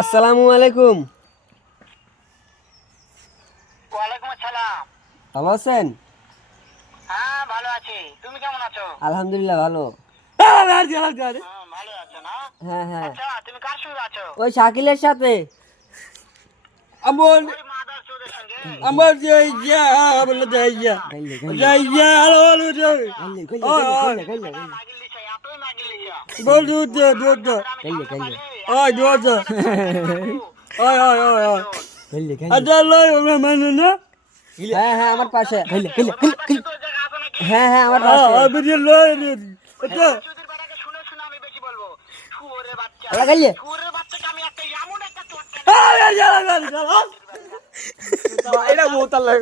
আসসালামু আলাইকুম। ওয়ালাইকুম আসসালাম। ভালো আছেন? হ্যাঁ ভালো আছি, তুমি কেমন আছো? আলহামদুলিল্লাহ ভালো। ভালো আছো না? হ্যাঁ হ্যাঁ, আচ্ছা তুমি কার সঙ্গে আছো? ওই শাকিলের সাথে। আমার ওই মাদার চোদের সঙ্গে। আমার যাইয়া বলে যাইয়া গাইলে গাইলে যাইয়া আলো আলো যাই গাইলে গাইলে গাইলে গাইলে মাগিল লিছা, এতই মাগিল লিছা। বল দুধ দুধ গাইলে গাইলে ওই দুধ ওই ওই ওই ওই গাইলে গাইলে। আদা লই আমরা মানে না হ্যাঁ হ্যাঁ, আমার পাশে। গাইলে গাইলে গাইলে গাইলে। তোর জায়গা আছে নাকি? হ্যাঁ হ্যাঁ, আমার পাশে। আমি লই এটা চোদের বেটাকে শুনে শুনে আমি বেশি বলবো। শুয়োরের বাচ্চা। আল্লাহ গাইলে। শুয়োরের বাচ্চাকে আমি একটা এমন একটা চোট এটা বহুত লাগে